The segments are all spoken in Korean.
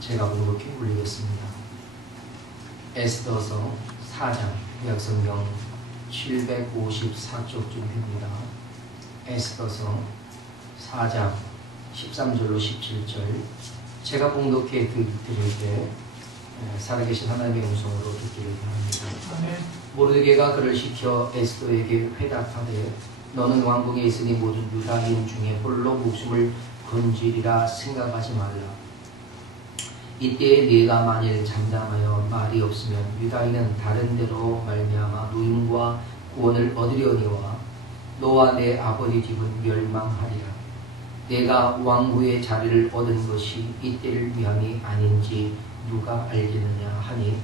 제가 이렇게 올리겠습니다. 에스더서 4장 구약성경 754쪽쯤입니다. 에스더서 4장 13절로 17절 제가 봉독해 드릴 때 살아계신 하나님의 음성으로 듣기를 바랍니다. 모르드게가 그를 시켜 에스더에게 회답하되 너는 왕궁에 있으니 모든 유다인 중에 홀로 목숨을 건지리라 생각하지 말라. 이때에 네가 만일 잠잠하여 말이 없으면 유다인은 다른 데로 말미암아 노임과 구원을 얻으려니와 너와 내 아버지 집은 멸망하리라. 내가 왕후의 자리를 얻은 것이 이때를 위함이 아닌지 누가 알겠느냐 하니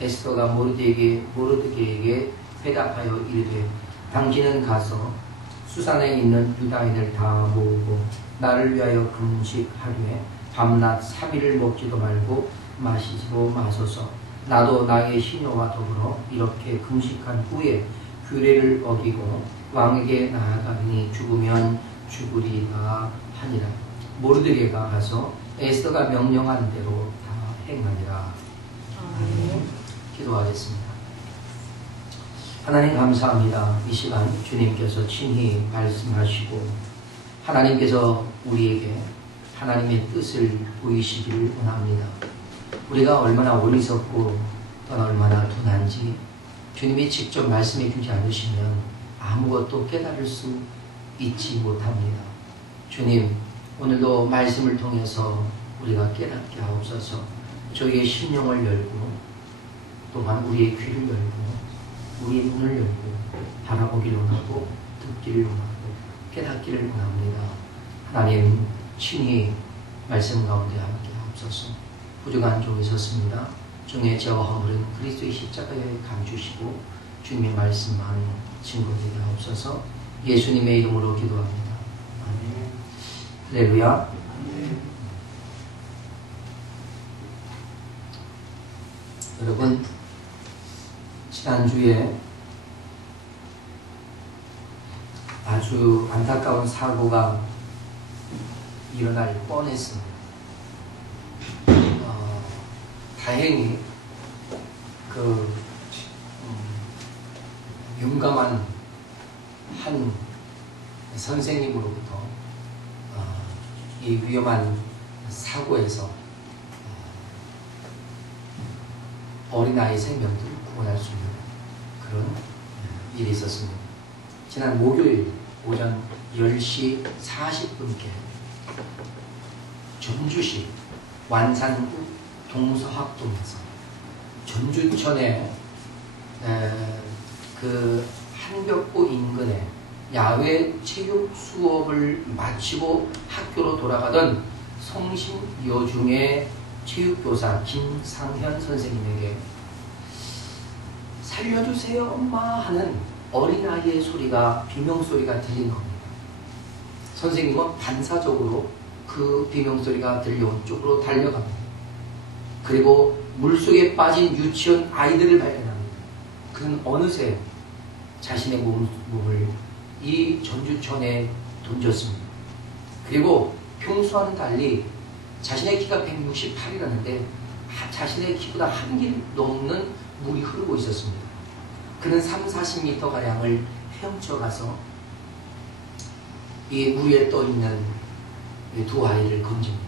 에스더가 모르드게에게 회답하여 이르되 당신은 가서 수산에 있는 유다인을 다 모으고 나를 위하여 금식하되 밤낮 3일을 먹지도 말고 마시지도 마소서. 나도 나의 시녀와 더불어 이렇게 금식한 후에 규례를 어기고 왕에게 나아가니 죽으면 죽으리라 하니라. 모르드게가 가서 에스더가 명령한 대로 다 행하니라. 기도하겠습니다. 하나님 감사합니다. 이 시간 주님께서 친히 말씀하시고 하나님께서 우리에게 하나님의 뜻을 보이시기를 원합니다. 우리가 얼마나 어리석고 또 얼마나 둔한지 주님이 직접 말씀해 주지 않으시면 아무것도 깨달을 수 있지 못합니다. 주님, 오늘도 말씀을 통해서 우리가 깨닫게 하옵소서. 저희의 심령을 열고 또한 우리의 귀를 열고 우리의 눈을 열고 바라보기를 원하고 듣기를 원하고 깨닫기를 원합니다. 하나님 친히 말씀 가운데 함께 하옵소서. 부족한 종이 섰습니다. 종의 죄와 허물은 그리스도의 십자가에 감추시고 주님의 말씀만 증거되게 하옵소서. 예수님의 이름으로 기도합니다. 아멘. 할렐루야. 여러분, 지난주에 아주 안타까운 사고가 일어날 뻔했습니다. 다행히 용감한 한 선생님으로부터 이 위험한 사고에서 어린아이 생명들을 구원할 수 있는 그런 일이 있었습니다. 지난 목요일 오전 10시 40분께 전주시 완산구 동서학동에서 전주천의 그 한벽보 인근에 야외 체육 수업을 마치고 학교로 돌아가던 성심여중의 체육교사 김상현 선생님에게 살려주세요 엄마 하는 어린아이의 소리가 비명소리가 들린 겁니다. 선생님은 반사적으로 그 비명소리가 들려온 쪽으로 달려갑니다. 그리고 물속에 빠진 유치원 아이들을 발견합니다. 그는 어느새 자신의 몸을 이 전주천에 던졌습니다. 그리고 평소와는 달리 자신의 키가 168이라는데 자신의 키보다 한 길 넘는 물이 흐르고 있었습니다. 그는 30-40m가량을 헤엄쳐 가서 이 물 위에 떠있는 두 아이를 건집니다.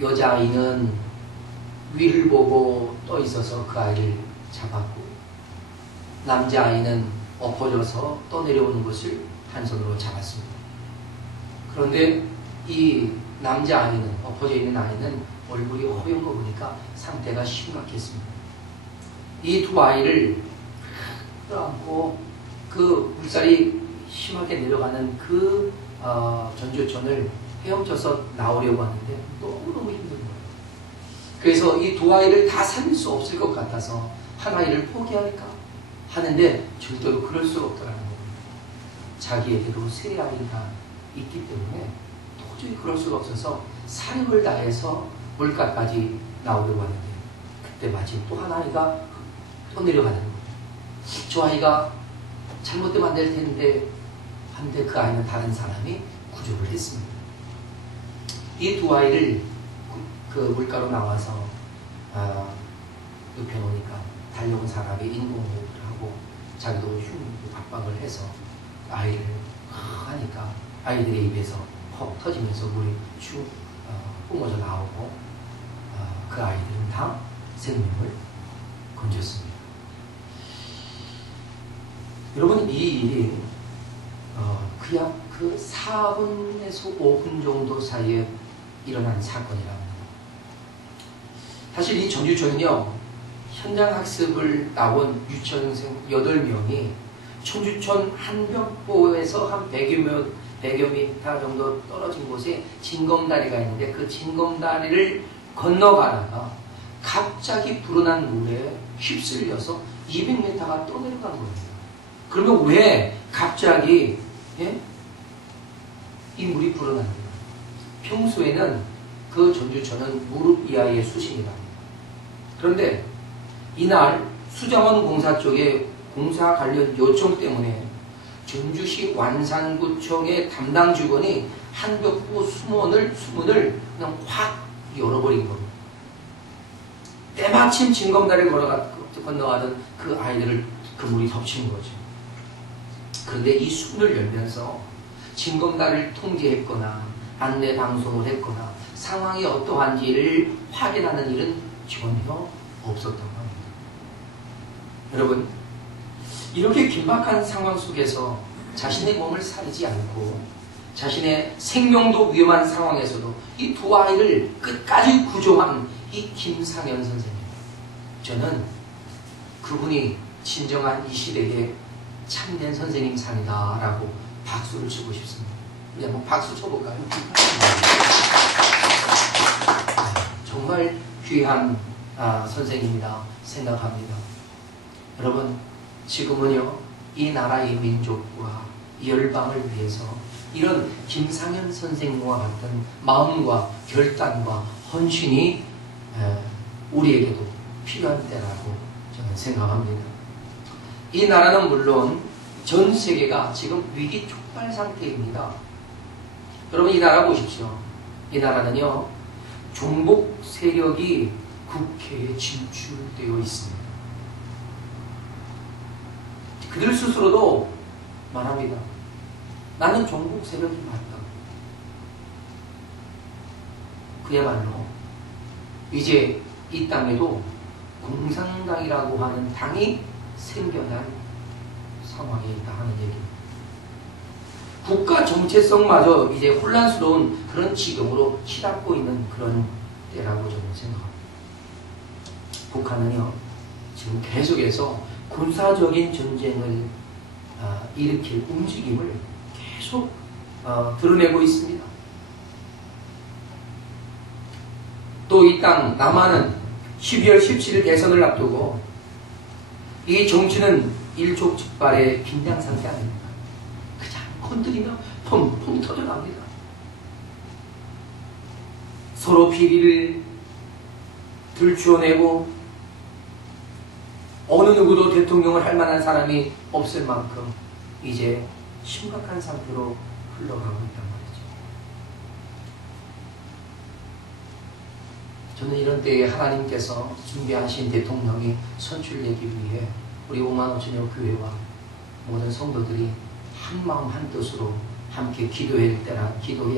여자아이는 위를 보고 떠 있어서 그 아이를 잡았고 남자아이는 엎어져서 떠내려오는 것을 한 손으로 잡았습니다. 그런데 이 남자아이는, 엎어져 있는 아이는 얼굴이 허연 거 보니까 상태가 심각했습니다. 이 두 아이를 끌어안고 그 물살이 심하게 내려가는 그 전주천을 헤엄쳐서 나오려고 하는데 너무너무 힘든 거예요. 그래서 이 두 아이를 다 살릴 수 없을 것 같아서 한 아이를 포기할까 하는데 절대로 그럴 수가 없더라는 겁니다. 자기에게도 세 아이가 있기 때문에 도저히 그럴 수가 없어서 사력을 다해서 물가까지 나오려고 하는데 그때 마침 또 한 아이가 또 내려가는 거예요. 저 아이가 잘못되면 안 될 텐데 한데 그 아이는 다른 사람이 구조를 했습니다. 이 두 아이를 그 물가로 나와서 눕혀놓으니까 달려온 사람이 인공호흡을 하고 자기도 흉 압박을 해서 아이를 하니까 아이들의 입에서 퍽 터지면서 물이 뿜어져 나오고 그 아이들은 다 생명을 건졌습니다. 여러분, 이 일이 그냥 그 4분에서 5분 정도 사이에 일어난 사건이랍니다. 사실 이 전주촌은요, 현장 학습을 나온 유치원생 8명이 청주촌 한벽보에서 한 100여 미터 정도 떨어진 곳에 징검다리가 있는데 그 징검다리를 건너가다가 갑자기 불어난 물에 휩쓸려서 200m가 떠내려간 거예요. 그러면 왜 갑자기 이 물이 불어납니다? 평소에는 그 전주천은 무릎 이하의 수심이랍니다. 그런데 이날 수자원 공사 쪽에 공사 관련 요청 때문에 전주시 완산구청의 담당 직원이 한벽보 수문을 그냥 확 열어버린 겁니다. 때마침 징검다리를 건너가던 그 아이들을 그 물이 덮친 거죠. 그런데 이 수문을 열면서 징검다리를 통제했거나 안내 방송을 했거나 상황이 어떠한지를 확인하는 일은 전혀 없었던 겁니다. 여러분, 이렇게 긴박한 상황 속에서 자신의 몸을 살리지 않고 자신의 생명도 위험한 상황에서도 이 두 아이를 끝까지 구조한 이 김상현 선생님, 저는 그분이 진정한 이 시대의 참된 선생님상이다 라고 박수를 치고 싶습니다. 우리 한번 박수 쳐볼까요? 정말 귀한 선생님이다 생각합니다. 여러분, 지금은요, 이 나라의 민족과 이 열방을 위해서 이런 김상현 선생님과 같은 마음과 결단과 헌신이 우리에게도 필요한 때라고 저는 생각합니다. 이 나라는 물론 전 세계가 지금 위기 촉발 상태입니다. 여러분, 이 나라 보십시오. 이 나라는요, 종북 세력이 국회에 진출되어 있습니다. 그들 스스로도 말합니다. 나는 종북 세력이 맞다. 그야말로 이제 이 땅에도 공산당이라고 하는 당이 생겨날 상황에 있다 하는 얘기입니다. 국가 정체성마저 이제 혼란스러운 그런 지경으로 치닫고 있는 그런 때라고 저는 생각합니다. 북한은요, 지금 계속해서 군사적인 전쟁을 일으킬 움직임을 계속 드러내고 있습니다. 또 이 땅 남한은 12월 17일 대선을 앞두고 이 정치는 일촉즉발의 긴장 상태 아닙니까? 그냥 건드리면 펑펑 터져나옵니다. 서로 비리를 들추어내고 어느 누구도 대통령을 할 만한 사람이 없을 만큼 이제 심각한 상태로 흘러가고 있단 말이죠. 저는 이런 때에 하나님께서 준비하신 대통령이 선출되기 위해 우리 5만 5천여 교회와 모든 성도들이 한마음 한뜻으로 함께 기도해야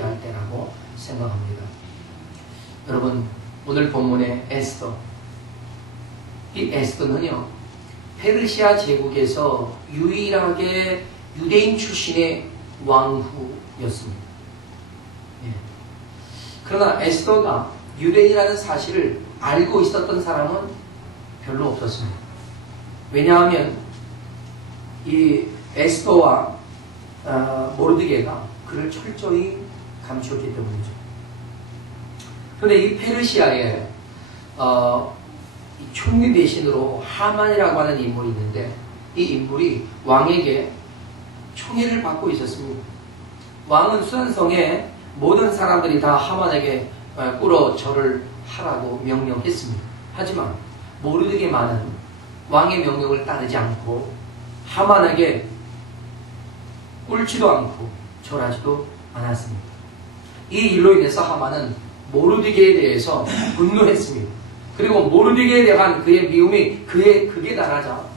할 때라고 생각합니다. 여러분, 오늘 본문의 에스더, 이 에스더는요, 페르시아 제국에서 유일하게 유대인 출신의 왕후였습니다. 예. 그러나 에스더가 유대인이라는 사실을 알고 있었던 사람은 별로 없었습니다. 왜냐하면 이 에스더와 모르드게가 그를 철저히 감추었기 때문이죠. 그런데 이 페르시아에 총리 대신으로 하만이라고 하는 인물이 있는데 이 인물이 왕에게 총애를 받고 있었습니다. 왕은 수산성에 모든 사람들이 다 하만에게 꿇어 절을 하라고 명령했습니다. 하지만 모르드게만은 왕의 명령을 따르지 않고 하만에게 꿇지도 않고 절하지도 않았습니다. 이 일로 인해서 하만은 모르드게에 대해서 분노했습니다. 그리고 모르드게에 대한 그의 미움이 극에 달하자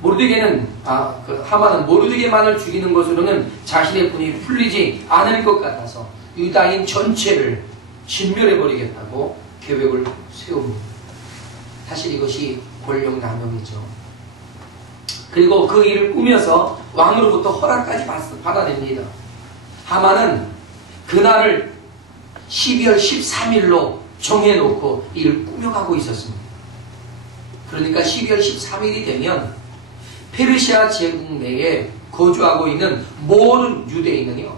모르드게는 하만은 모르드게만을 죽이는 것으로는 자신의 분이 풀리지 않을 것 같아서 유다인 전체를 진멸해버리겠다고 계획을 세웁니다. 사실 이것이 권력 남용이죠. 그리고 그 일을 꾸며서 왕으로부터 허락까지 받아냅니다. 하만은 그날을 12월 13일로 정해놓고 이를 꾸며가고 있었습니다. 그러니까 12월 13일이 되면 페르시아 제국 내에 거주하고 있는 모든 유대인은요,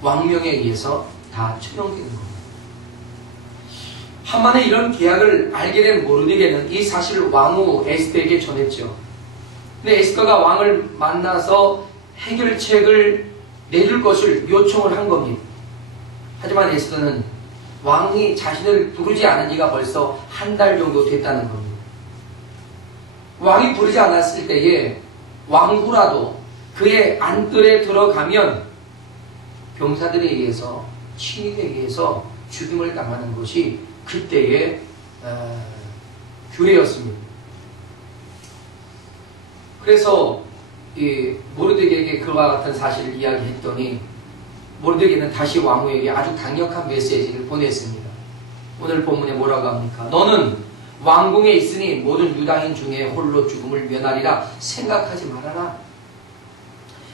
왕명에 의해서 다 처형되는 겁니다. 하만의 이런 계약을 알게 된 모르드게는 이 사실을 왕후 에스더에게 전했죠. 근데 에스더가 왕을 만나서 해결책을 내줄 것을 요청을 한 겁니다. 하지만 에스더는 왕이 자신을 부르지 않은 지가 벌써 한 달 정도 됐다는 겁니다. 왕이 부르지 않았을 때에 왕후라도 그의 안뜰에 들어가면 병사들에 의해서, 친위에 의해서 죽임을 당하는 것이 그때의 규례였습니다. 그래서 이 모르드게에게 그와 같은 사실을 이야기했더니 모르드게는 다시 왕후에게 아주 강력한 메시지를 보냈습니다. 오늘 본문에 뭐라고 합니까? 너는 왕궁에 있으니 모든 유다인 중에 홀로 죽음을 면하리라 생각하지 말아라.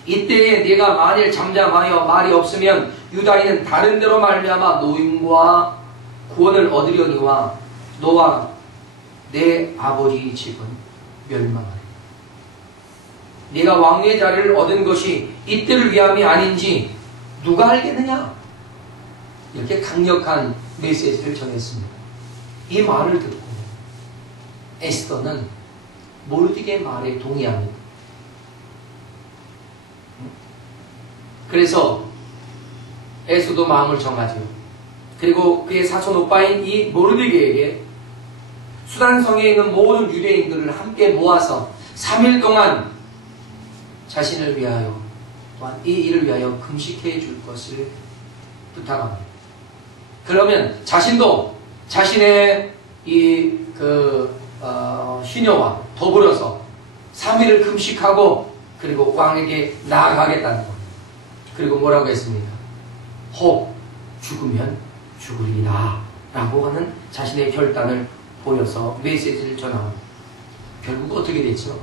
이때에 네가 만일 잠잠하여 말이 없으면 유다인은 다른 데로 말미암아 노임과 구원을 얻으려니와 너와 내 아버지 집은 멸망하리라. 네가 왕의 자리를 얻은 것이 이때를 위함이 아닌지 누가 알겠느냐? 이렇게 강력한 메시지를 전했습니다. 이 말을 듣고 에스더는 모르드게의 말에 동의합니다. 그래서 에스더도 마음을 정하죠. 그리고 그의 사촌 오빠인 이 모르드게에게 수단성에 있는 모든 유대인들을 함께 모아서 3일 동안 자신을 위하여 또한 이 일을 위하여 금식해 줄 것을 부탁합니다. 그러면 자신도 자신의 시녀와 더불어서 3일을 금식하고 그리고 왕에게 나아가겠다는 겁니다. 그리고 뭐라고 했습니까? 혹 죽으면 죽으리라 라고 하는 자신의 결단을 보여서 메시지를 전합니다. 결국 어떻게 됐죠?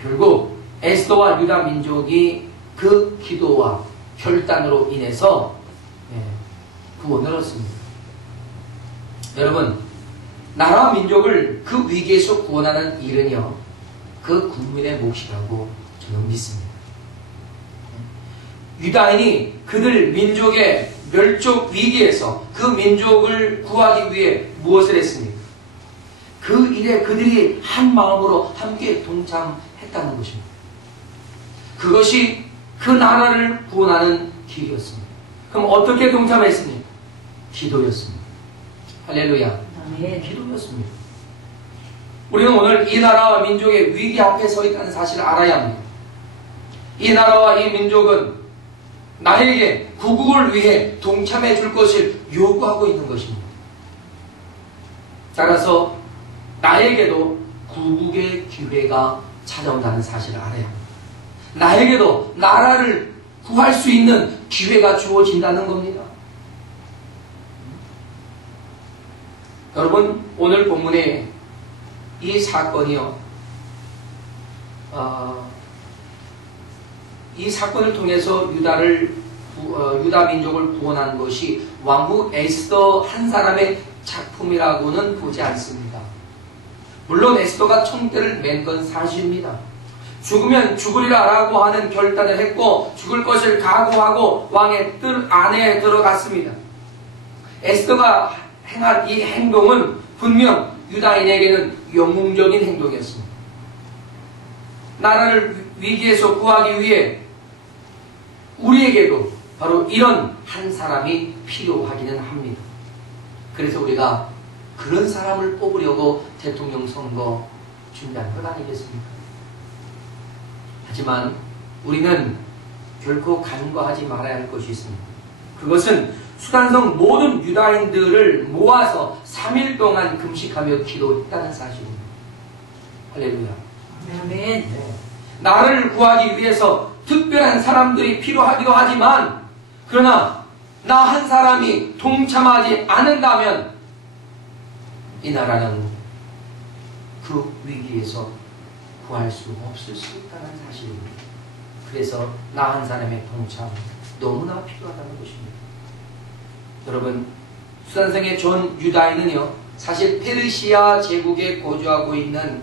결국 에스더와 유다 민족이 그 기도와 결단으로 인해서 구원을 얻습니다. 여러분, 나라와 민족을 그 위기에서 구원하는 일은요, 그 국민의 몫이라고 저는 믿습니다. 유다인이 그들 민족의 멸족 위기에서 그 민족을 구하기 위해 무엇을 했습니까? 그 일에 그들이 한 마음으로 함께 동참했다는 것입니다. 그것이 그 나라를 구원하는 길이었습니다. 그럼 어떻게 동참했습니까? 기도였습니다. 할렐루야. 기도였습니다. 우리는 오늘 이 나라와 민족의 위기 앞에 서 있다는 사실을 알아야 합니다. 이 나라와 이 민족은 나에게 구국을 위해 동참해 줄 것을 요구하고 있는 것입니다. 따라서 나에게도 구국의 기회가 찾아온다는 사실을 알아야 합니다. 나에게도 나라를 구할 수 있는 기회가 주어진다는 겁니다. 여러분, 오늘 본문에 이 사건이요, 이 사건을 통해서 유다 민족을 구원한 것이 왕후 에스더 한 사람의 작품이라고는 보지 않습니다. 물론 에스더가 총대를 맨 건 사실입니다. 죽으면 죽으리라라고 하는 결단을 했고 죽을 것을 각오하고 왕의 뜰 안에 들어갔습니다. 에스더가 행한 이 행동은 분명 유다인에게는 영웅적인 행동이었습니다. 나라를 위기에서 구하기 위해 우리에게도 바로 이런 한 사람이 필요하기는 합니다. 그래서 우리가 그런 사람을 뽑으려고 대통령 선거 준비한 것 아니겠습니까? 하지만 우리는 결코 간과하지 말아야 할 것이 있습니다. 그것은 수단성 모든 유다인들을 모아서 3일 동안 금식하며 기도했다는 사실입니다. 할렐루야. 아멘. 네. 나를 구하기 위해서 특별한 사람들이 필요하기도 하지만, 그러나 나 한 사람이 동참하지 않는다면 이 나라는 그 위기에서 구할 수가 없을 수 있다는 사실입니다. 그래서 나 한 사람의 동참 너무나 필요하다는 것입니다. 여러분, 수단성의 존 유다인은요, 사실 페르시아 제국에 거주하고 있는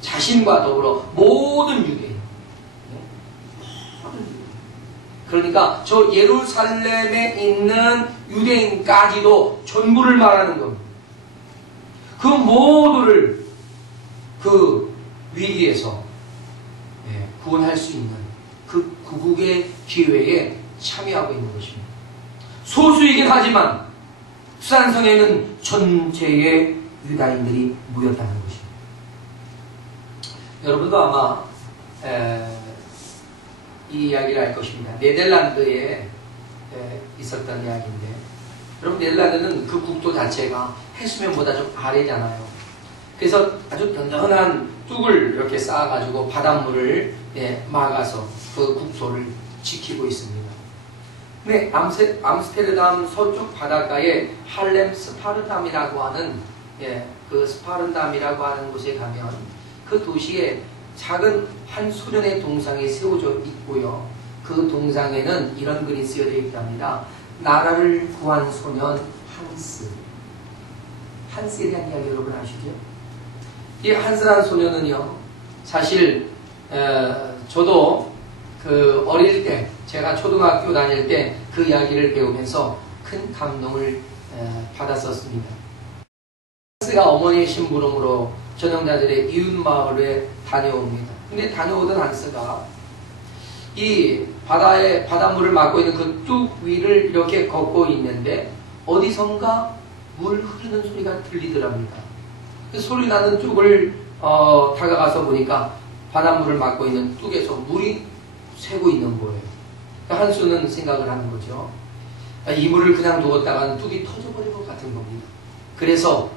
자신과 더불어 모든 유대인, 그러니까 저 예루살렘에 있는 유대인까지도 전부를 말하는 겁니다. 그 모두를 그 위기에서 구원할 수 있는 그 구국의 기회에 참여하고 있는 것입니다. 소수이긴 하지만 수산성에는 전체의 유다인들이 모였다는 것입니다. 여러분도 아마 이 이야기를 알 것입니다. 네덜란드에 있었던 이야기인데, 여러분, 네덜란드는 그 국도 자체가 해수면보다 좀 아래잖아요. 그래서 아주 든든한 뚝을 이렇게 쌓아가지고 바닷물을 막아서 그 국토를 지키고 있습니다. 근데 암스테르담 서쪽 바닷가에 할렘 스파르담이라고 하는 그 스파르담이라고 하는 곳에 가면 그 도시에 작은 한 소련의 동상이 세워져 있고요. 그 동상에는 이런 글이 쓰여져 있답니다. 나라를 구한 소년 한스. 한스에 대한 이야기 여러분 아시죠? 이 한스라는 소년은요, 사실 저도 그 어릴 때, 제가 초등학교 다닐 때 그 이야기를 배우면서 큰 감동을 받았었습니다. 한스가 어머니의 심부름으로 전형자들의 이웃마을에 다녀옵니다. 근데 다녀오던 한스가 이 바닷물을 막고 있는 그 뚝 위를 이렇게 걷고 있는데 어디선가 물 흐르는 소리가 들리더랍니다. 그 소리 나는 뚝을 다가가서 보니까 바닷물을 막고 있는 뚝에서 물이 새고 있는 거예요. 한수는 생각을 하는 거죠. 이 물을 그냥 두었다가는 뚝이 터져버릴 것 같은 겁니다. 그래서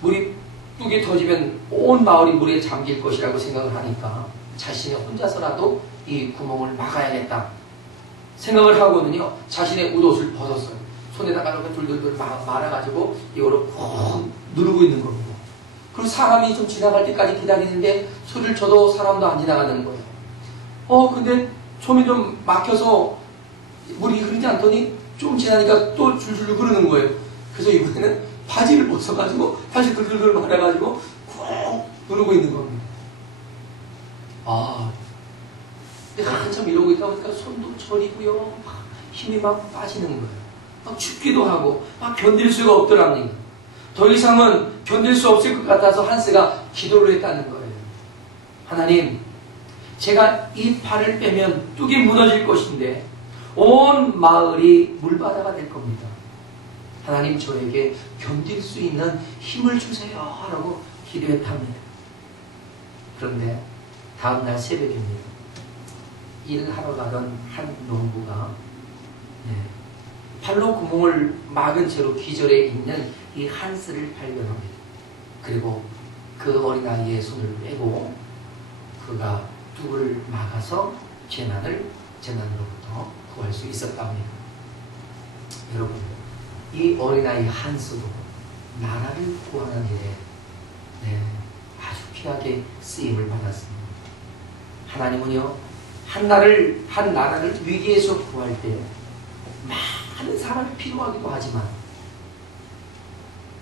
뚝이 터지면 온 마을이 물에 잠길 것이라고 생각을 하니까 자신이 혼자서라도 이 구멍을 막아야겠다 생각을 하고는요, 자신의 웃옷을 벗었어요. 손에다가 이렇게 둘둘둘 말아가지고 이거를 푹 누르고 있는 겁니다. 그리고 사람이 좀 지나갈 때까지 기다리는데 소리를 쳐도 사람도 안 지나가는 거예요. 근데 솜이 좀 막혀서 물이 흐르지 않더니 좀 지나니까 또 줄줄 흐르는 거예요. 그래서 이번에는 바지를 벗어가지고 다시 둘둘둘 말아가지고 꾹 누르고 있는 겁니다. 근데 한참 이러고 있다 보니까 손도 저리고요, 막 힘이 막 빠지는 거예요. 막 춥기도 하고 막 견딜 수가 없더랍니다. 더 이상은 견딜 수 없을 것 같아서 한스가 기도를 했다는 거예요. 하나님, 제가 이 팔을 빼면 뚝이 무너질 것인데 온 마을이 물바다가 될 겁니다. 하나님, 저에게 견딜 수 있는 힘을 주세요 라고 기도했답니다. 그런데 다음날 새벽입니다. 일을 하러 가던 한 농부가 팔로 구멍을 막은 채로 기절해 있는 이 한스를 발견합니다. 그리고 그 어린아이의 손을 빼고 그가 뚝을 막아서 재난으로부터 구할 수 있었답니다. 여러분, 이 어린아이 한스도 나라를 구하는 일에 아주 귀하게 쓰임을 받았습니다. 하나님은요, 한 나라를 위기에서 구할 때 많은 사람이 필요하기도 하지만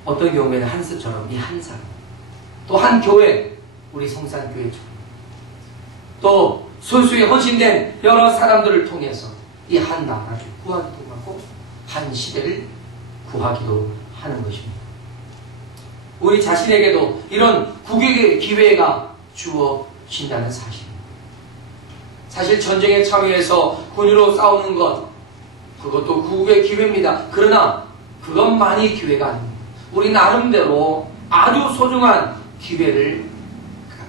어떤 경우에는 한스처럼 이 한 사람, 또 한 교회, 우리 성산교회처럼 또 소수에 헌신된 여러 사람들을 통해서 이 한 나라를 구하기도 하고 한 시대를 구하기도 하는 것입니다. 우리 자신에게도 이런 국익의 기회가 주어진다는 사실입니다. 사실 전쟁에 참여해서 군유로 싸우는 것, 그것도 국익의 기회입니다. 그러나 그것만이 기회가 아닙니다. 우리 나름대로 아주 소중한 기회를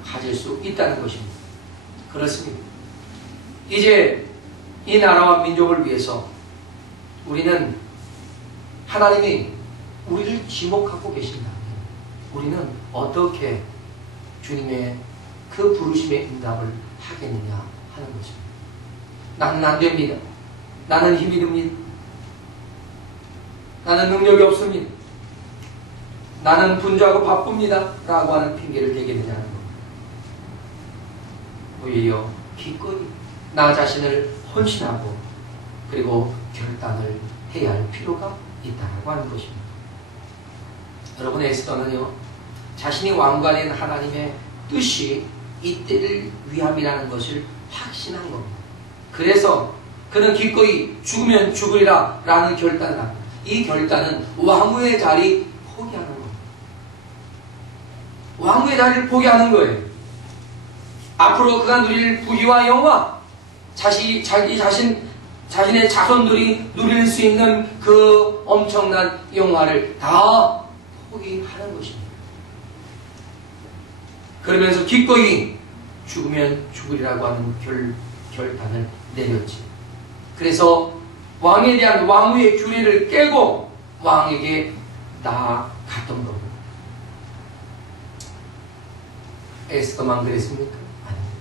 가질 수 있다는 것입니다. 그렇습니다. 이제 이 나라와 민족을 위해서 우리는 하나님이 우리를 지목하고 계신다면 우리는 어떻게 주님의 그 부르심의 응답을 하겠느냐 하는 것입니다. 나는 안 됩니다. 나는 힘이 듭니다. 나는 능력이 없습니다. 나는 분주하고 바쁩니다. 라고 하는 핑계를 대겠느냐는 겁니다. 오히려 기꺼이 나 자신을 헌신하고 그리고 결단을 해야 할 필요가 있다고 하는 것입니다. 여러분, 에스더는요, 자신이 왕과 된 하나님의 뜻이 이때를 위함이라는 것을 확신한 겁니다. 그래서 그는 기꺼이 죽으면 죽으리라 라는 결단을 합니다. 이 결단은 왕후의 자리 포기하는 겁니다. 왕후의 자리를 포기하는 거예요. 앞으로 그가 누릴 부귀와 영화, 자신의 자손들이 누릴 수 있는 그 엄청난 영화를 다 포기하는 것입니다. 그러면서 기꺼이 죽으면 죽으리라고 하는 결단을 내렸지. 그래서 왕에 대한 왕후의 규례를 깨고 왕에게 나아갔던 겁니다. 에스더만 그랬습니까? 아닙니다.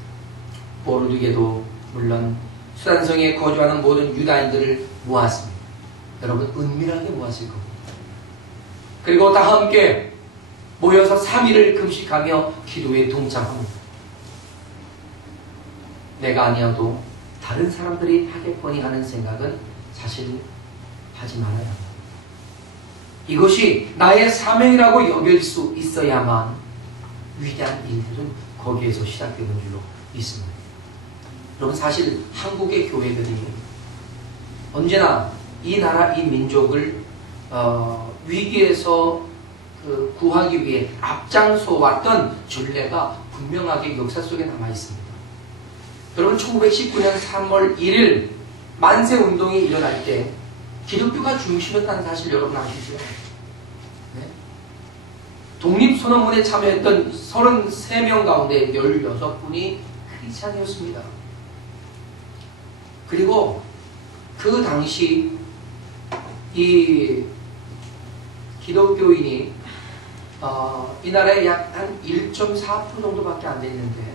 모르드게도 물론 수단성에 거주하는 모든 유다인들을 모았습니다. 여러분, 은밀하게 모았을 겁니다. 그리고 다 함께 모여서 3일을 금식하며 기도에 동참합니다. 내가 아니어도 다른 사람들이 하겠거니 하는 생각은 사실 하지 말아야 합니다. 이것이 나의 사명이라고 여길 수 있어야만 위대한 일들은 거기에서 시작되는 줄로 믿습니다. 여러분, 사실 한국의 교회들이 언제나 이 나라, 이 민족을 위기에서 구하기 위해 앞장서 왔던 전례가 분명하게 역사 속에 남아 있습니다. 여러분, 1919년 3월 1일 만세운동이 일어날 때 기독교가 중심이었다는 사실 여러분 아시죠? 네? 독립선언문에 참여했던 33명 가운데 16분이 크리스찬이었습니다. 그리고 그 당시 이 기독교인이 이 나라에 약 한 1.4% 정도밖에 안 됐는데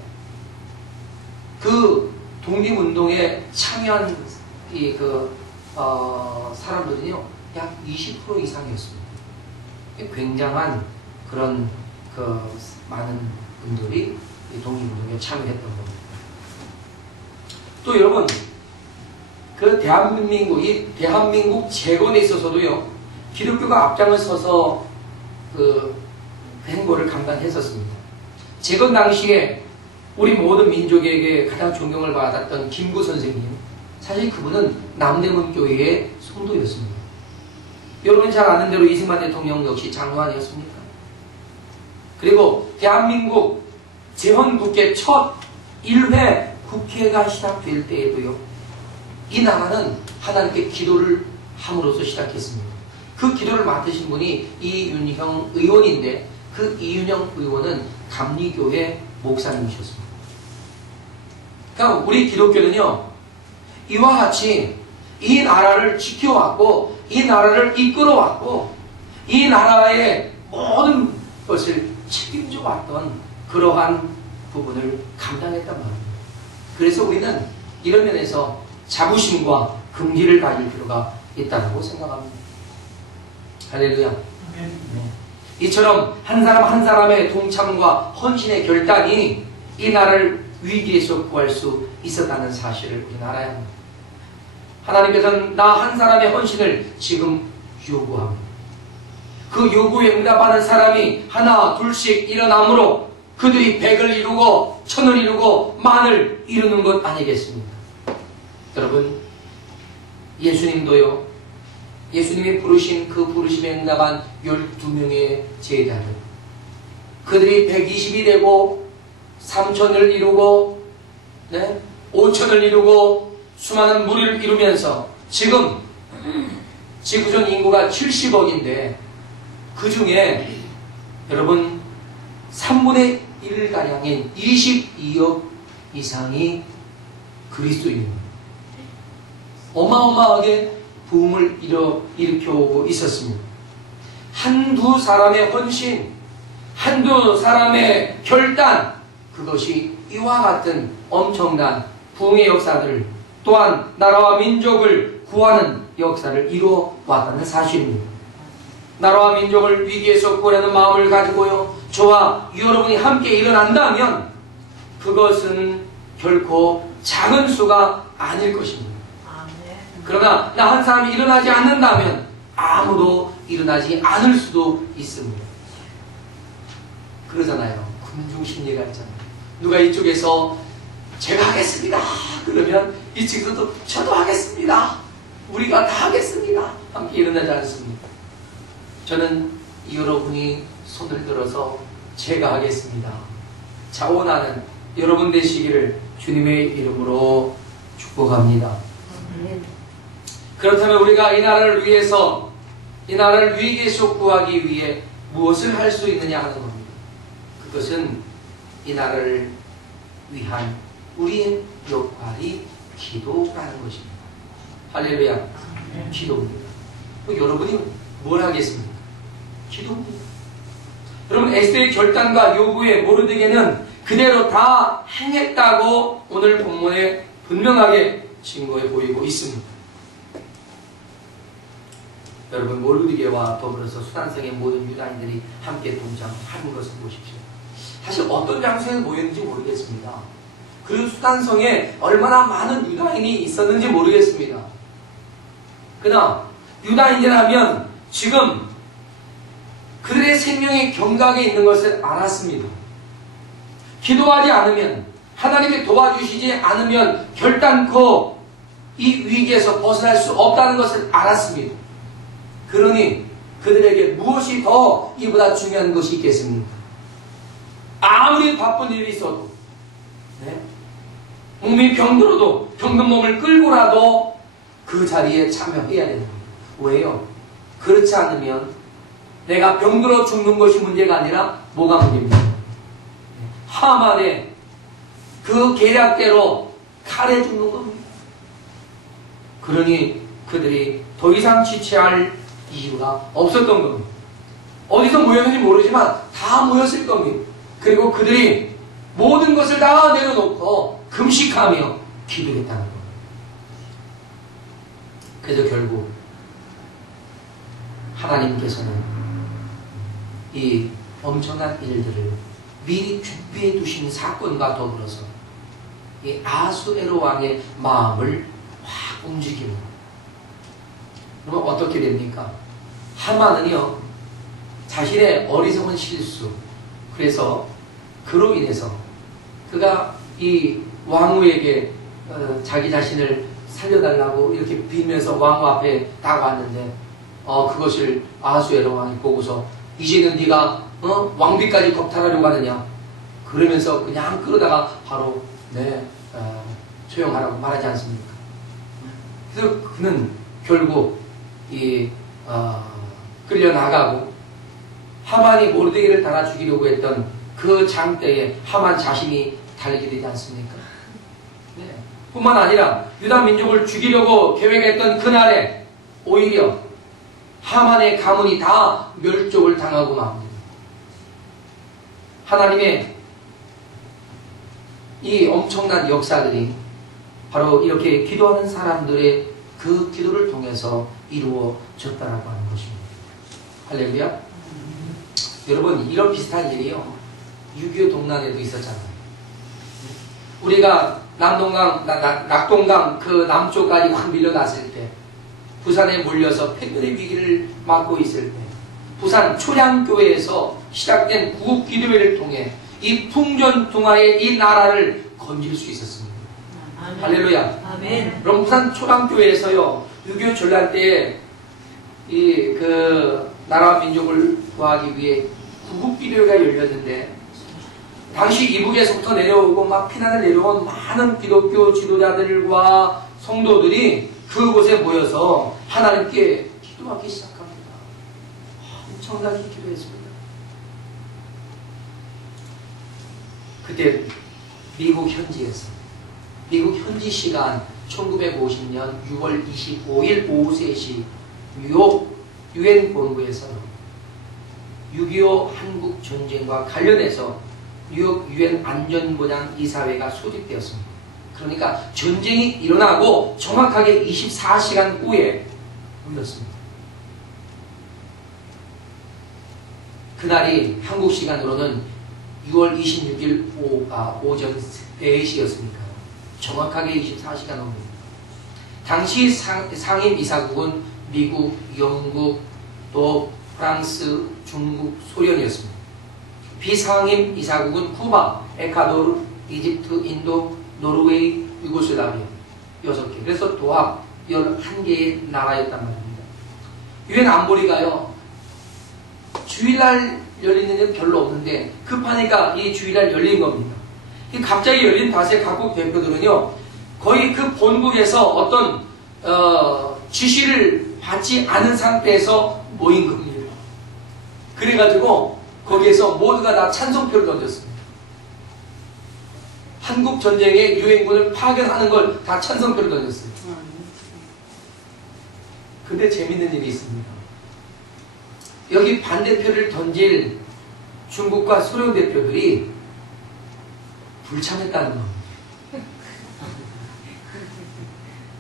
그 독립운동에 참여한 사람들은요 약 20% 이상이었습니다. 굉장한 그런 많은 분들이 이 독립운동에 참여했던 겁니다. 또 여러분, 대한민국 재건에 있어서도요, 기독교가 앞장을 서서 그 행보를 감당했었습니다. 재건 당시에 우리 모든 민족에게 가장 존경을 받았던 김구 선생님, 사실 그분은 남대문 교회의 성도였습니다. 여러분 잘 아는 대로 이승만 대통령 역시 장로안이었습니까? 그리고 대한민국 재헌국회 첫 1회 국회가 시작될 때에도요, 이 나라는 하나님께 기도를 함으로써 시작했습니다. 그 기도를 맡으신 분이 이윤형 의원인데, 그 이윤형 의원은 감리교회 목사님이셨습니다. 그러니까 우리 기독교는요, 이와 같이 이 나라를 지켜왔고, 이 나라를 이끌어왔고, 이 나라의 모든 것을 책임져 왔던 그러한 부분을 감당했단 말입니다. 그래서 우리는 이런 면에서 자부심과 긍지를 가질 필요가 있다고 생각합니다. 할렐루야. 네. 이처럼 한 사람 한 사람의 동참과 헌신의 결단이 이 나라를 위기에서 구할 수 있었다는 사실을 우리는 알아야 합니다. 하나님께서는 나 한 사람의 헌신을 지금 요구합니다. 그 요구에 응답하는 사람이 하나 둘씩 일어나므로 그들이 100을 이루고 1000을 이루고 10,000을 이루는 것 아니겠습니까? 여러분, 예수님도요, 예수님이 부르신 그 부르심에 응답한 12명의 제자들, 그들이 120이 되고 3,000을 이루고 5,000을 이루고 수많은 무리를 이루면서 지금 지구촌 인구가 70억인데 그 중에 여러분 3분의 1가량인 22억 이상이 그리스도인입니다. 어마어마하게 부흥을 일으켜오고 있었습니다. 한두 사람의 헌신, 한두 사람의 결단, 그것이 이와 같은 엄청난 부흥의 역사들을, 또한 나라와 민족을 구하는 역사를 이루어 왔다는 사실입니다. 나라와 민족을 위기에서 구하려는 마음을 가지고요, 저와 여러분이 함께 일어난다면 그것은 결코 작은 수가 아닐 것입니다. 그러나 나 한 사람이 일어나지 않는다면 아무도 일어나지 않을 수도 있습니다. 그러잖아요. 군중심리가 있잖아요. 누가 이쪽에서 제가 하겠습니다 그러면 이쪽에서도 저도 하겠습니다, 우리가 다 하겠습니다, 함께 일어나지 않습니다. 저는 여러분이 손을 들어서 제가 하겠습니다 자원하는 여러분 되시기를 주님의 이름으로 축복합니다. 그렇다면 우리가 이 나라를 위해서, 이 나라를 위기에서 구하기 위해 무엇을 할 수 있느냐 하는 겁니다. 그것은 이 나라를 위한 우리의 역할이 기도라는 것입니다. 할렐루야. 기도입니다. 여러분이 뭘 하겠습니까? 기도입니다. 여러분, 에스더의 결단과 요구에 모르드게는 그대로 다 행했다고 오늘 본문에 분명하게 증거해 보이고 있습니다. 여러분, 모르드게와 더불어서 수단성의 모든 유다인들이 함께 동참하는 것을 보십시오. 사실 어떤 장소에 모였는지 모르겠습니다. 그 수단성에 얼마나 많은 유다인이 있었는지 모르겠습니다. 그러나 유다인이라면 지금 그들의 생명의 경각에 있는 것을 알았습니다. 기도하지 않으면, 하나님이 도와주시지 않으면 결단코 이 위기에서 벗어날 수 없다는 것을 알았습니다. 그러니 그들에게 무엇이 더 이보다 중요한 것이 있겠습니까? 아무리 바쁜 일이 있어도, 몸이 병들어도 병든 몸을 끌고라도 그 자리에 참여해야 됩니다. 왜요? 그렇지 않으면 내가 병들어 죽는 것이 문제가 아니라 뭐가 문제입니까? 하만의 그 계략대로 칼에 죽는 겁니다. 그러니 그들이 더 이상 지체할 이유가 없었던 겁니다. 어디서 모였는지 모르지만 다 모였을 겁니다. 그리고 그들이 모든 것을 다 내려놓고 금식하며 기도했다는 겁니다. 그래서 결국 하나님께서는 이 엄청난 일들을 미리 준비해 두신 사건과 더불어서 이 아수에로 왕의 마음을 확 움직입니다. 그러면 어떻게 됩니까? 하만은요, 자신의 어리석은 실수, 그래서 그로 인해서 그가 이 왕후에게 자기 자신을 살려달라고 이렇게 빌면서 왕후 앞에 다가왔는데 그것을 아수에로 왕이 보고서 이제는 네가 왕비까지 겁탈하려고 하느냐, 그러면서 그냥 끌어다가 바로 처형하라고 말하지 않습니까? 그래서 그는 결국 끌려나가고 하만이 모르드게를 달아 죽이려고 했던 그 장대에 하만 자신이 달리게 되지 않습니까? 뿐만 아니라 유다 민족을 죽이려고 계획했던 그날에 오히려 하만의 가문이 다 멸족을 당하고 맙니다. 하나님의 이 엄청난 역사들이 바로 이렇게 기도하는 사람들의 그 기도를 통해서 이루어졌다라고 하는 것입니다. 할렐루야. 여러분, 이런 비슷한 일이요, 6.25 동란에도 있었잖아요. 우리가 낙동강 그 남쪽까지 확 밀려났을 때, 부산에 몰려서 폐변의 위기를 맞고 있을 때, 부산 초량교회에서 시작된 구국기도회를 통해 이 풍전등화의 이 나라를 건질 수 있었습니다. 아멘. 할렐루야. 아멘. 그럼 부산 초량교회에서요, 6.25 전란 때에 그 나라와 민족을 구하기 위해 구국기도회가 열렸는데, 당시 이북에서부터 내려오고 막 피난을 내려온 많은 기독교 지도자들과 성도들이 그곳에 모여서 하나님께 기도하기 시작합니다. 엄청나게 기도했습니다. 그때 미국 현지에서, 미국 현지 시간 1950년 6월 25일 오후 3시 뉴욕 유엔 본부에서는 6.25 한국 전쟁과 관련해서 뉴욕 유엔 안전보장 이사회가 소집되었습니다. 그러니까 전쟁이 일어나고 정확하게 24시간 후에 울렸습니다. 그날이 한국 시간으로는 6월 26일 오전 4시였으니까 정확하게 24시간 후입니다. 당시 상임 이사국은 미국, 영국, 또 프랑스, 중국, 소련이었습니다. 비상임 이사국은 쿠바, 에콰도르, 이집트, 인도, 노르웨이, 유고슬라비아 6개. 그래서 도합 11개의 나라였단 말입니다. 유엔 안보리가요, 주일날 열리는 일은 별로 없는데 급하니까 이 주일날 열린 겁니다. 이 갑자기 열린 탓에 각국 대표들은요, 거의 그 본국에서 어떤 지시를 받지 않은 상태에서 모인 겁니다. 그래가지고 거기에서 모두가 다 찬성표를 던졌습니다. 한국 전쟁에 유엔군을 파견하는 걸 다 찬성표를 던졌어요. 근데 재밌는 일이 있습니다. 여기 반대표를 던질 중국과 소련 대표들이 불참했다는 겁니다.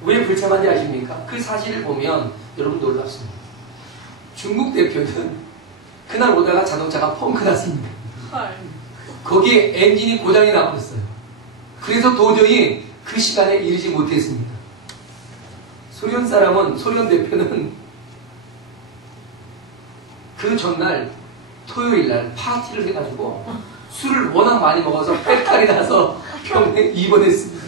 왜 불참한지 아십니까? 그 사실을 보면 여러분 놀랍습니다. 중국 대표는 그날 오다가 자동차가 펑크 났습니다. 거기에 엔진이 고장이 나버렸어요. 그래서 도저히 그 시간에 이르지 못했습니다. 소련 대표는 그 전날 토요일날 파티를 해가지고 술을 워낙 많이 먹어서 배탈이 나서 병원에 입원했습니다.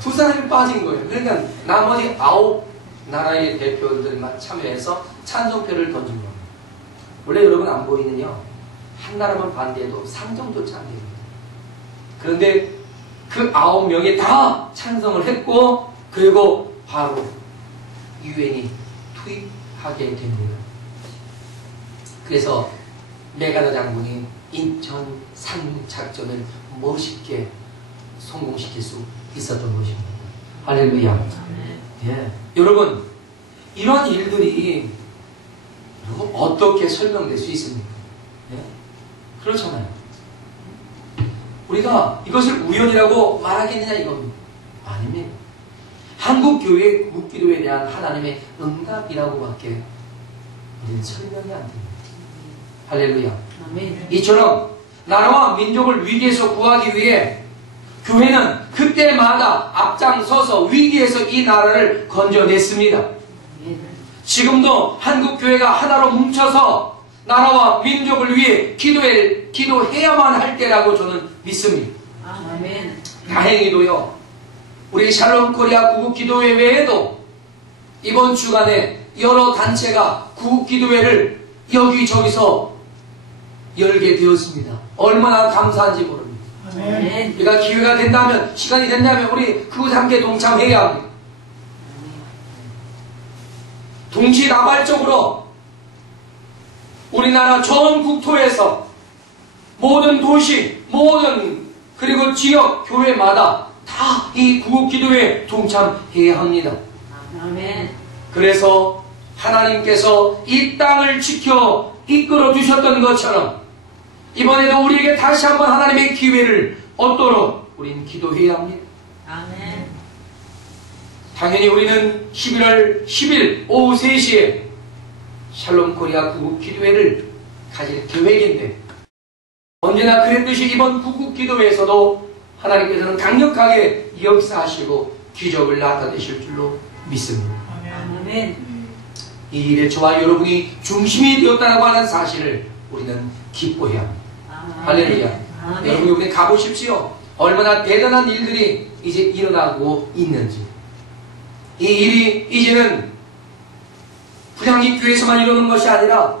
두 사람이 빠진 거예요. 그러니까 나머지 9나라의 대표들만 참여해서 찬성표를 던진 겁니다. 원래 여러분 안 보이는요, 한 나라만 반대해도 상정조차 안 됩니다. 그런데 그 9명이 다 찬성을 했고, 그리고 바로 유엔이 투입하게 됩니다. 그래서 메가더 장군이 인천 상륙작전을 멋있게 성공시킬 수 있었던 것입니다. 할렐루야. 예. 여러분, 이런 일들이 여러분 어떻게 설명될 수 있습니까? 예? 그렇잖아요. 우리가 이것을 우연이라고 말하겠느냐 이겁니다. 아닙니다. 한국교회의 국기도에 대한 하나님의 응답이라고밖에 우리는 설명이 안 됩니다. 할렐루야. 아멘. 이처럼 나라와 민족을 위기에서 구하기 위해 교회는 그때마다 앞장서서 위기에서 이 나라를 건져냈습니다. 지금도 한국교회가 하나로 뭉쳐서 나라와 민족을 위해 기도해야만 할 때라고 저는 믿습니다. 아멘. 다행히도요, 우리 샬롬 코리아 구국기도회 외에도 이번 주간에 여러 단체가 구국기도회를 여기저기서 열게 되었습니다. 얼마나 감사한지 모릅니다. 아멘. 우리가 기회가 된다면, 시간이 된다면 우리 그곳에 함께 동참해야 합니다. 동시다발적으로 우리나라 전 국토에서 모든 도시, 그리고 지역 교회마다 다 이 구국기도회에 동참해야 합니다. 아멘. 그래서 하나님께서 이 땅을 지켜 이끌어 주셨던 것처럼 이번에도 우리에게 다시 한번 하나님의 기회를 얻도록 우리는 기도해야 합니다. 아멘. 당연히 우리는 11월 10일 오후 3시에 샬롬 코리아 구국기도회를 가질 계획인데, 언제나 그랬듯이 이번 구국기도회에서도 하나님께서는 강력하게 역사하시고 기적을 나타내실 줄로 믿습니다. 아멘. 이 일에 저와 여러분이 중심이 되었다고 하는 사실을 우리는 기뻐해야 합니다. 할렐루야. 여러분이 우리 가보십시오. 얼마나 대단한 일들이 이제 일어나고 있는지. 이 일이 이제는 그냥 이 교회에서만 이루는 것이 아니라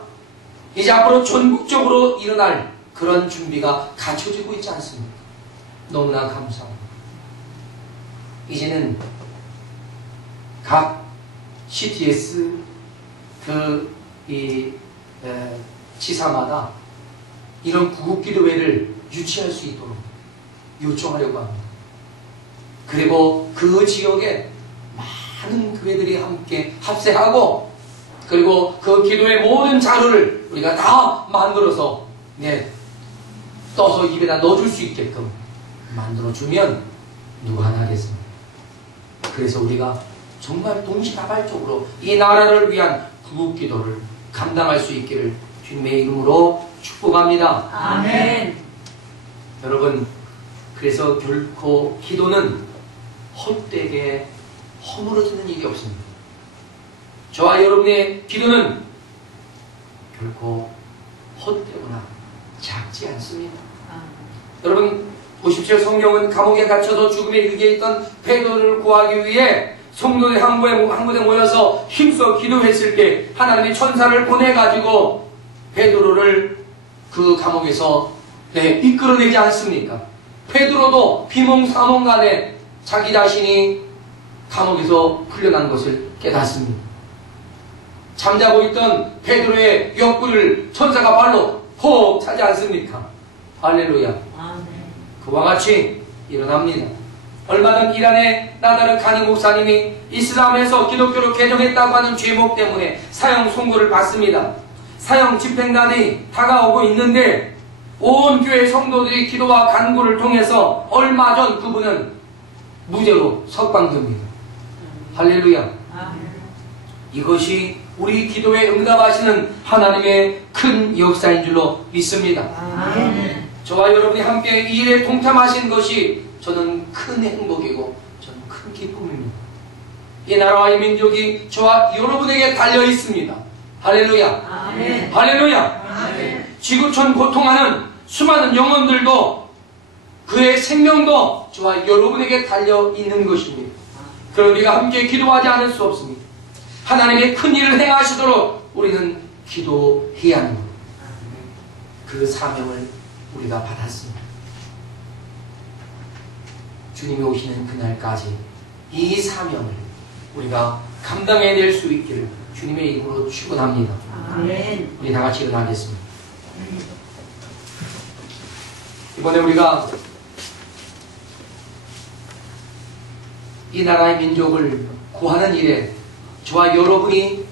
이제 앞으로 전국적으로 일어날 그런 준비가 갖춰지고 있지 않습니까? 너무나 감사합니다. 이제는 각 CTS 지사마다 이런 구국기도회를 유치할 수 있도록 요청하려고 합니다. 그리고 그 지역에 많은 교회들이 함께 합세하고, 그리고 그 기도의 모든 자료를 우리가 다 만들어서 떠서 입에다 넣어줄 수 있게끔 만들어주면 누가 안 하겠습니까? 그래서 우리가 정말 동시다발적으로 이 나라를 위한 구국기도를 감당할 수 있기를 주님의 이름으로 축복합니다. 아멘. 여러분, 그래서 결코 기도는 헛되게 허물어지는 일이 없습니다. 저와 여러분의 기도는 결코 헛되거나 작지 않습니다. 여러분 보십시오. 성경은 감옥에 갇혀서 죽음에 이르게 있던 베드로를 구하기 위해 성도들 한 곳에 모여서 힘써 기도했을 때 하나님이 천사를 보내가지고 베드로를 그 감옥에서 이끌어내지 않습니까? 베드로도 비몽사몽간에 자기 자신이 감옥에서 풀려난 것을 깨닫습니다. 잠자고 있던 베드로의 옆구리를 천사가 발로 푹 차지 않습니까? 할렐루야. 아멘. 그와 같이 일어납니다. 얼마 전 이란의 나다르 카니 목사님이 이슬람에서 기독교로 개종했다고 하는 죄목 때문에 사형 선고를 받습니다. 사형 집행단이 다가오고 있는데 온 교회 성도들이 기도와 간구를 통해서 얼마 전 그분은 무죄로 석방됩니다. 할렐루야. 아멘. 이것이 우리 기도에 응답하시는 하나님의 큰 역사인 줄로 믿습니다. 아멘. 저와 여러분이 함께 이 일에 동참하신 것이 저는 큰 행복이고 저는 큰 기쁨입니다. 이 나라와 이 민족이 저와 여러분에게 달려 있습니다. 할렐루야. 아멘. 할렐루야. 아멘. 지구촌 고통하는 수많은 영혼들도 그의 생명도 저와 여러분에게 달려 있는 것입니다. 그럼 우리가 함께 기도하지 않을 수 없습니다. 하나님의 큰 일을 행하시도록 우리는 기도해야 하는 겁니다. 그 사명을 우리가 받았습니다. 주님이 오시는 그날까지 이 사명을 우리가 감당해낼 수 있기를 주님의 이름으로 축원합니다. 아멘. 우리 다 같이 일어나겠습니다. 이번에 우리가 이 나라의 민족을 구하는 일에 저와 여러분이